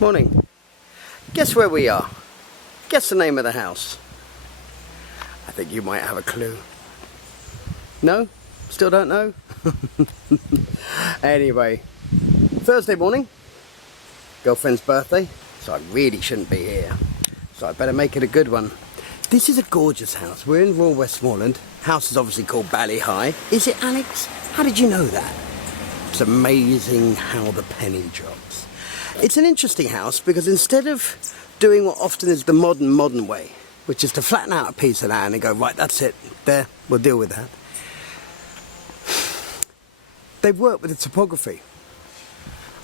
Morning. Guess where we are? Guess the name of the house. I think you might have a clue. No? Still don't know? Anyway, Thursday morning, girlfriend's birthday, so I really shouldn't be here. So I better make it a good one. This is a gorgeous house. We're in Royal Westmoreland. House is obviously called Bali High. Is it, Alex? How did you know that? It's amazing how the penny drops. It's an interesting house because instead of doing what often is the modern way, which is to flatten out a piece of land and go, right, that's it, there, we'll deal with that. They've worked with the topography.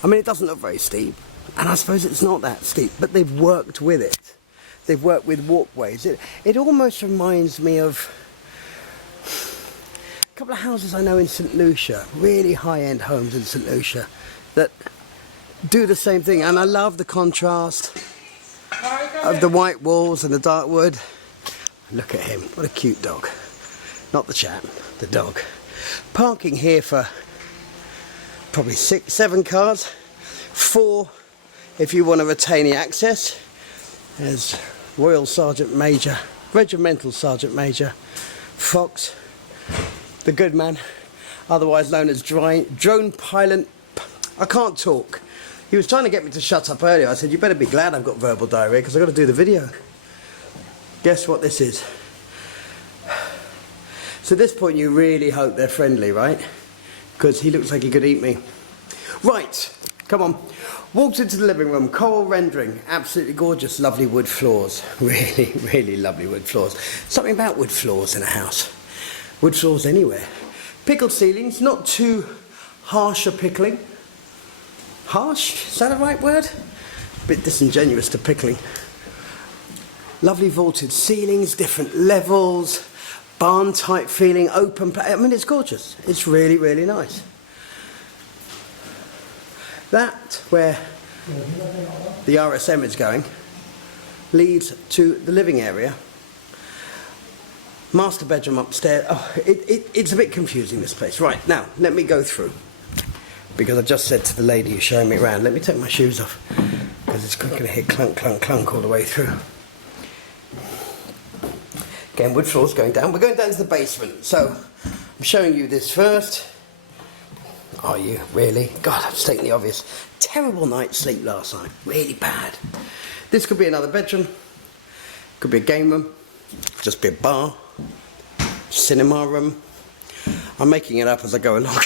I mean, it doesn't look very steep, and I suppose it's not that steep, but they've worked with it. They've worked with walkways. It almost reminds me of a couple of houses I know in St. Lucia, really high-end homes in St. Lucia, that do the same thing. And I love the contrast of the white walls and the dark wood. Look at him, what a cute dog. Not the chap, the dog. Parking here for probably 6, 7 cars. 4 if you want to retain the access. There's Royal Sergeant Major, Regimental Sergeant Major Fox, the good man, otherwise known as Drone Pilot. I can't talk. He was trying to get me to shut up earlier. I said, you better be glad I've got verbal diarrhea because I've got to do the video. Guess what this is? So at this point you really hope they're friendly, right? Because he looks like he could eat me. Right, come on. Walked into the living room, coral rendering, absolutely gorgeous, lovely wood floors. Really, really lovely wood floors. Something about wood floors in a house. Wood floors anywhere. Pickled ceilings, not too harsh a pickling. Harsh? Is that a right word? A bit disingenuous to pickling. Lovely vaulted ceilings, different levels, barn type feeling, open. I mean, it's gorgeous. It's really, really nice. That, where the RSM is going, leads to the living area. Master bedroom upstairs. Oh, it's a bit confusing, this place. Right, now, let me go through. Because I just said to the lady who's showing me around, let me take my shoes off. Because it's going to hit clunk, clunk, clunk all the way through. Again, wood floors going down. We're going down to the basement. So, I'm showing you this first. Are you? Really? God, I'm stating the obvious. Terrible night's sleep last night. Really bad. This could be another bedroom. Could be a game room. Just be a bar. Cinema room. I'm making it up as I go along.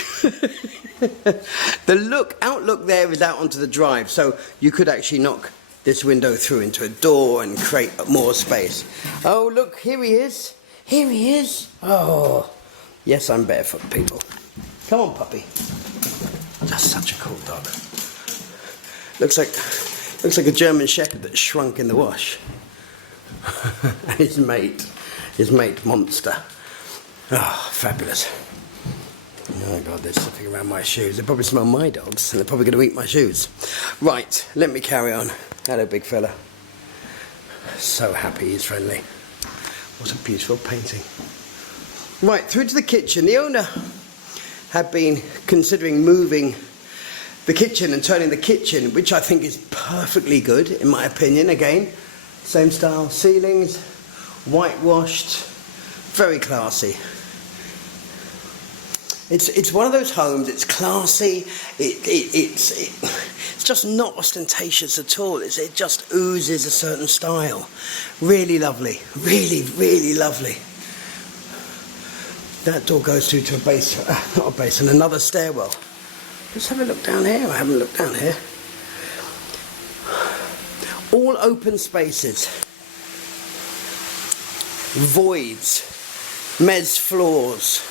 The outlook there is out onto the drive, so you could actually knock this window through into a door and create more space. Oh, look, here he is. Here he is. Oh, yes, I'm barefoot, people. Come on, puppy. Just such a cool dog. Looks like a German Shepherd that shrunk in the wash. And his mate, Monster. Oh, fabulous. Oh God, they're sniffing around my shoes. They probably smell my dogs, and they're probably going to eat my shoes. Right, let me carry on. Hello, big fella. So happy he's friendly. What a beautiful painting. Right, through to the kitchen. The owner had been considering moving the kitchen and turning the kitchen, which I think is perfectly good, in my opinion. Again, same style ceilings, whitewashed, very classy. It's one of those homes. It's classy. It's just not ostentatious at all. It just oozes a certain style. Really lovely. Really, really lovely. That door goes through to a base, not a basin, another stairwell. Let's have a look down here. I haven't looked down here. All open spaces. Voids. Mez floors.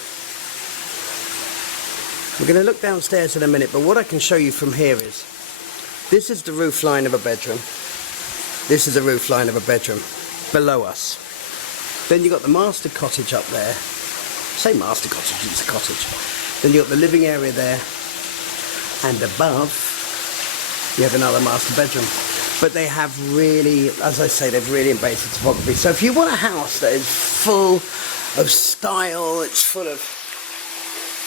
We're going to look downstairs in a minute, but what I can show you from here is, this is the roof line of a bedroom. This is the roof line of a bedroom below us. Then you've got the master cottage up there. Say master cottage, it's a cottage. Then you've got the living area there. And above, you have another master bedroom. But they have really, as I say, they've really embraced the topography. So if you want a house that is full of style, it's full of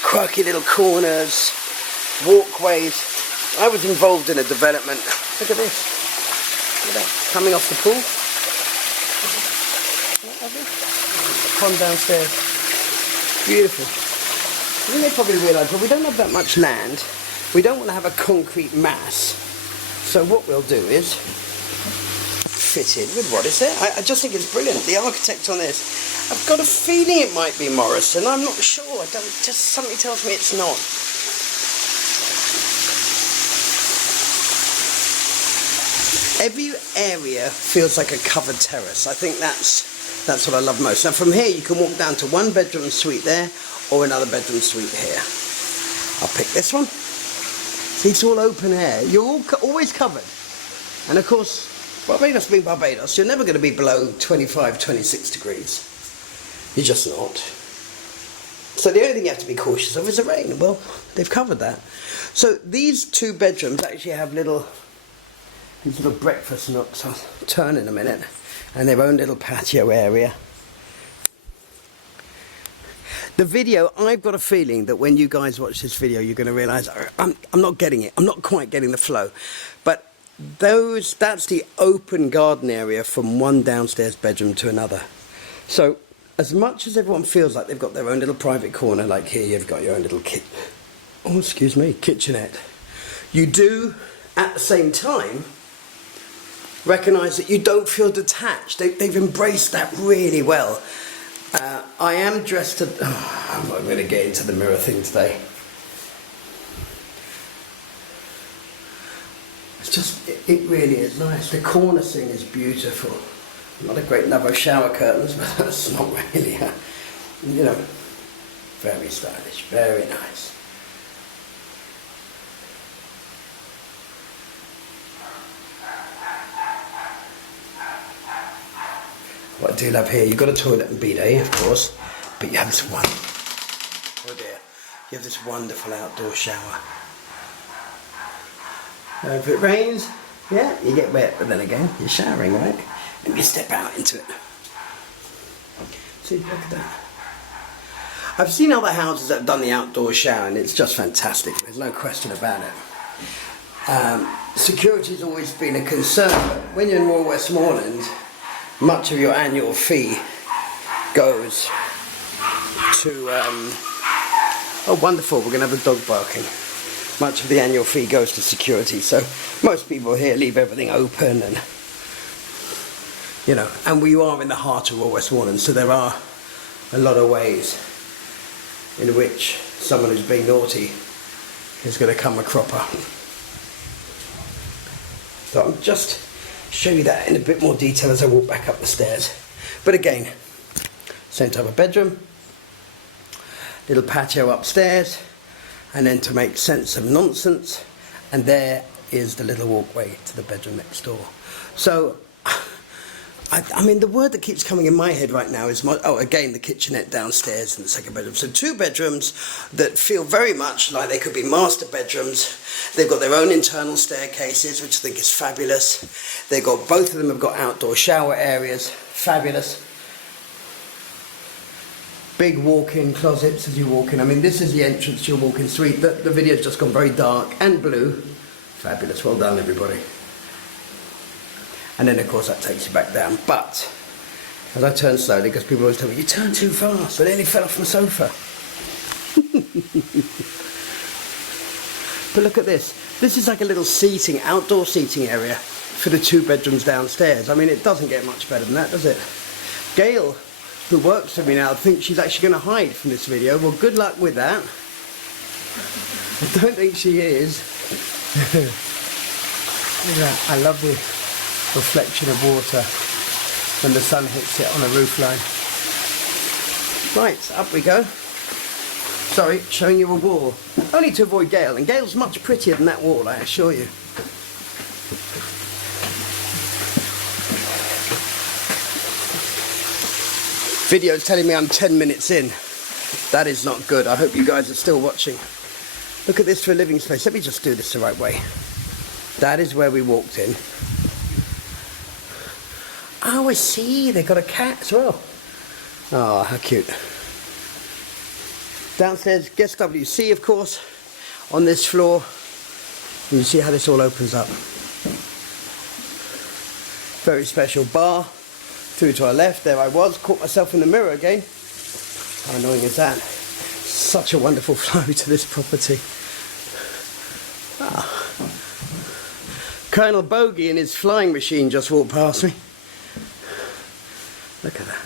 quirky little corners, walkways, I was involved in a development. Look at this. Look at that. Coming off the pool. Pond downstairs. Beautiful. I think they probably realise, well, we don't have that much land. We don't want to have a concrete mass. So what we'll do is fit in with what is there. I just think it's brilliant. The architect on this, I've got a feeling it might be Morrison. I'm not sure. Just something tells me it's not. Every area feels like a covered terrace. I think that's what I love most. Now from here you can walk down to one bedroom suite there or another bedroom suite here. I'll pick this one. See, it's all open air. You're always covered. And of course, Barbados being Barbados, you're never going to be below 25, 26 degrees. You're just not. So the only thing you have to be cautious of is the rain. Well, they've covered that. So these two bedrooms actually have these little breakfast nooks. I'll turn in a minute. And their own little patio area. The video, I've got a feeling that when you guys watch this video, you're going to realise I'm not getting it. I'm not quite getting the flow. But that's the open garden area from one downstairs bedroom to another. So as much as everyone feels like they've got their own little private corner, like here you've got your own little kitchenette, you do at the same time recognise that you don't feel detached. They've embraced that really well. I am dressed to... I'm not going to get into the mirror thing today. It's just, it really is nice. The cornicing is beautiful. I'm not a great lover of shower curtains, but that's not really, you know, very stylish, very nice. What I do love here, you've got a toilet and bidet, of course, but you have this one. Oh dear, you have this wonderful outdoor shower. Now if it rains, yeah, you get wet, but then again, you're showering, right? And you step out into it. See, look at that. I've seen other houses that have done the outdoor shower, and it's just fantastic. There's no question about it. Security's always been a concern, but when you're in Royal Westmoreland, much of your annual fee goes to, oh wonderful, we're going to have a dog barking. Much of the annual fee goes to security, so most people here leave everything open and, you know, and we are in the heart of Royal Westmoreland, so there are a lot of ways in which someone who's being naughty is going to come a cropper. So I'll just show you that in a bit more detail as I walk back up the stairs. But again, same type of bedroom, little patio upstairs, and then to make sense of nonsense, and there is the little walkway to the bedroom next door. So, I mean, the word that keeps coming in my head right now is, again, the kitchenette downstairs and the second bedroom. So 2 bedrooms that feel very much like they could be master bedrooms. They've got their own internal staircases, which I think is fabulous. Both of them have got outdoor shower areas, fabulous. Big walk-in closets as you walk in. I mean, this is the entrance to your walk-in suite. The video's just gone very dark and blue. Fabulous, well done everybody. And then of course that takes you back down. But as I turn slowly, because people always tell me, you turn too fast, I nearly fell off my sofa. But look at this. This is like a little outdoor seating area for the 2 bedrooms downstairs. I mean, it doesn't get much better than that, does it? Gail, who works for me now, thinks she's actually going to hide from this video. Well, good luck with that. I don't think she is. Look at that. I love the reflection of water when the sun hits it on a roof line. Right, up we go. Sorry, showing you a wall. Only to avoid Gail, and Gail's much prettier than that wall, I assure you. Video's telling me I'm 10 minutes in. That is not good. I hope you guys are still watching. Look at this for a living space. Let me just do this the right way. That is where we walked in. Oh, I see. They've got a cat as well. Oh, how cute. Downstairs, guest WC, of course, on this floor. And you see how this all opens up. Very special bar. Through to our left, there I was, caught myself in the mirror again. How annoying is that? Such a wonderful flow to this property. Ah. Colonel Bogey in his flying machine just walked past me. Look at that.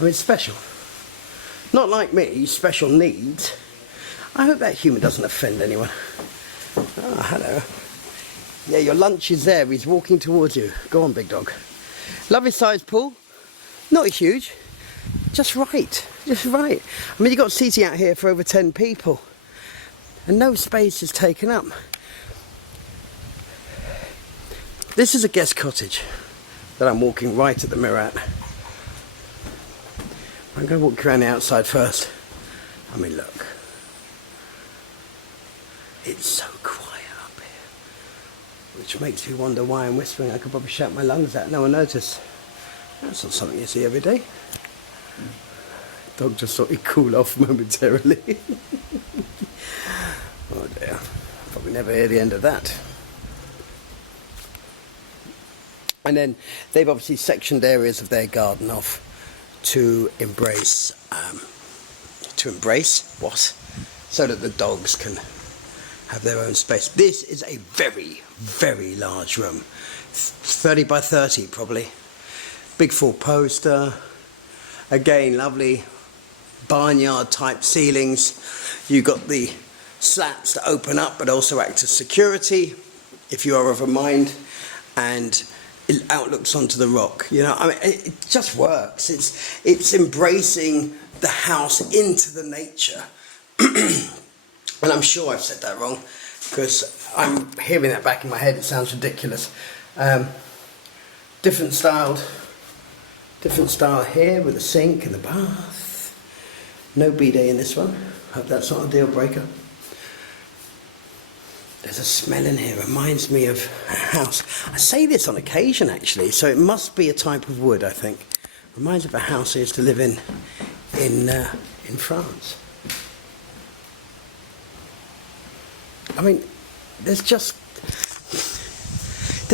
I mean, special. Not like me, special needs. I hope that humour doesn't offend anyone. Ah, hello. Yeah, your lunch is there. He's walking towards you. Go on, big dog. Lovely sized pool. Not huge. Just right. Just right. I mean, you've got seating out here for over 10 people. And no space is taken up. This is a guest cottage that I'm walking right at the mirror at. I'm going to walk around the outside first. I mean, look. It's so quiet up here. Which makes me wonder why I'm whispering. I could probably shout my lungs out. No one noticed. That's not something you see every day. Dog just thought he'd cool off momentarily. Oh dear. Probably never hear the end of that. And then they've obviously sectioned areas of their garden off to embrace what? So that the dogs can have their own space. This is a very, very large room. 30 by 30 probably. Big 4-poster. Again, lovely barnyard type ceilings. You've got the slats that open up but also act as security if you are of a mind, and it outlooks onto the rock. You know, I mean, it just works. It's embracing the house into the nature. And I'm sure I've said that wrong because I'm hearing that back in my head. It sounds ridiculous. Different style here with a sink and the bath. No bidet in this one. Hope that's not a deal breaker. There's a smell in here, reminds me of a house. I say this on occasion actually, so it must be a type of wood, I think. Reminds me of a house I used to live in France. I mean, there's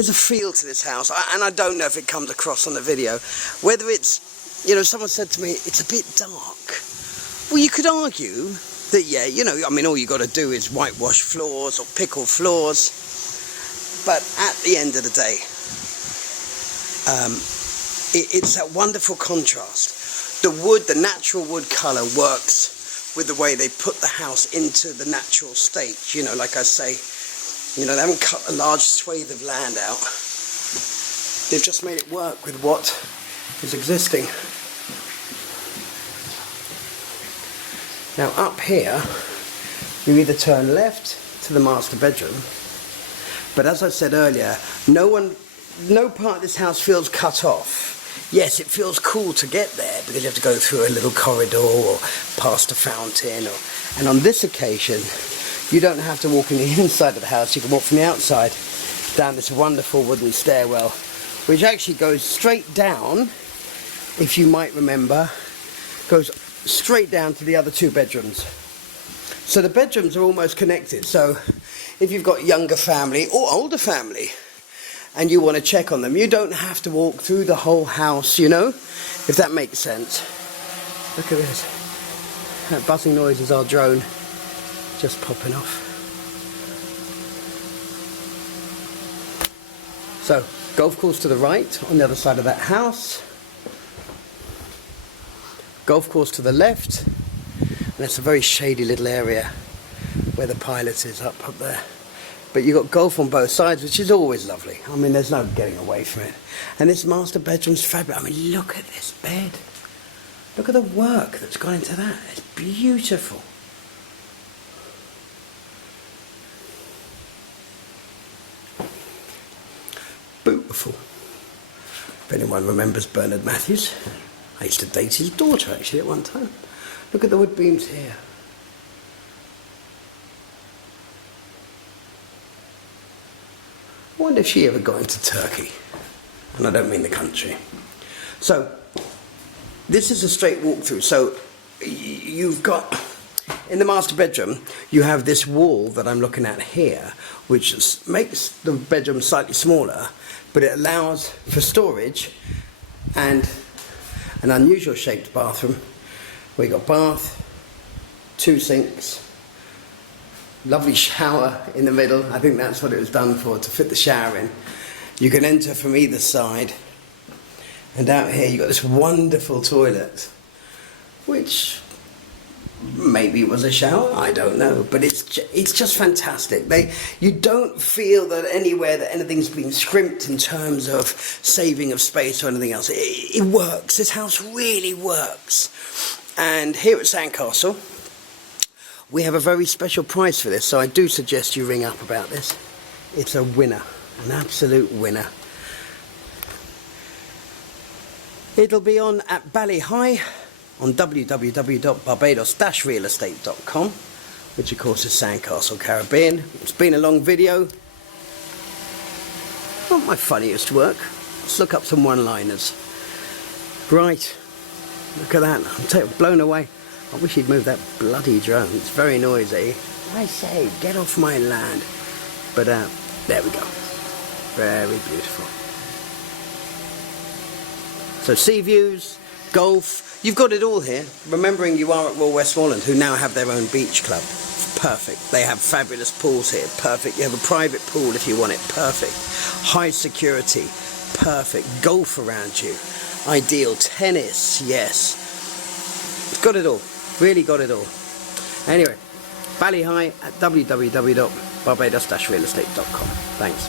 a feel to this house, and I don't know if it comes across on the video. Whether it's, you know, someone said to me, it's a bit dark. Well, you could argue that, yeah, you know, I mean, all you got to do is whitewash floors or pickle floors. But at the end of the day, it's that wonderful contrast. The wood, the natural wood colour works with the way they put the house into the natural state. You know, like I say, you know, they haven't cut a large swathe of land out. They've just made it work with what is existing. Now up here, you either turn left to the master bedroom, but as I said earlier, no part of this house feels cut off. Yes, it feels cool to get there because you have to go through a little corridor or past a fountain. And on this occasion, you don't have to walk in the inside of the house. You can walk from the outside down this wonderful wooden stairwell, which actually goes straight down, if you might remember, goes straight down to the other 2 bedrooms. So the bedrooms are almost connected. So if you've got younger family or older family and you want to check on them, you don't have to walk through the whole house, you know, if that makes sense. Look at this. That buzzing noise is our drone just popping off. So golf course to the right on the other side of that house. Golf course to the left, and it's a very shady little area where the pilot is up there. But you've got golf on both sides, which is always lovely. I mean, there's no getting away from it. And this master bedroom's fabulous. I mean, look at this bed. Look at the work that's gone into that. It's beautiful. Beautiful. If anyone remembers Bernard Matthews, I used to date his daughter actually at one time. Look at the wood beams here. I wonder if she ever got into Turkey. And I don't mean the country. So, this is a straight walk through. So, you've got in the master bedroom, you have this wall that I'm looking at here, which makes the bedroom slightly smaller, but it allows for storage and an unusual shaped bathroom. We got bath, 2 sinks, lovely shower in the middle. I think that's what it was done for, to fit the shower in. You can enter from either side, and out here you've got this wonderful toilet, which maybe was a shower, I don't know, but it's just fantastic. You don't feel that anywhere that anything's been scrimped in terms of saving of space or anything else. It works. This house really works. And here at Sandcastle, we have a very special price for this, so I do suggest you ring up about this. It's a winner, an absolute winner. It'll be on at Bali High on www.barbados-realestate.com, which of course is Sandcastle Caribbean. It's been a long video. Not my funniest work. Let's look up some one-liners. Right, look at that. I'm blown away. I wish he'd move that bloody drone. It's very noisy. I say, get off my land. But there we go. Very beautiful. So sea views, golf, you've got it all here. Remembering you are at Royal Westmoreland, who now have their own beach club. Perfect. They have fabulous pools here. Perfect. You have a private pool if you want it. Perfect. High security. Perfect. Golf around you. Ideal. Tennis. Yes. It's got it all. Really got it all. Anyway, Bali High at www.barbados-realestate.com. Thanks.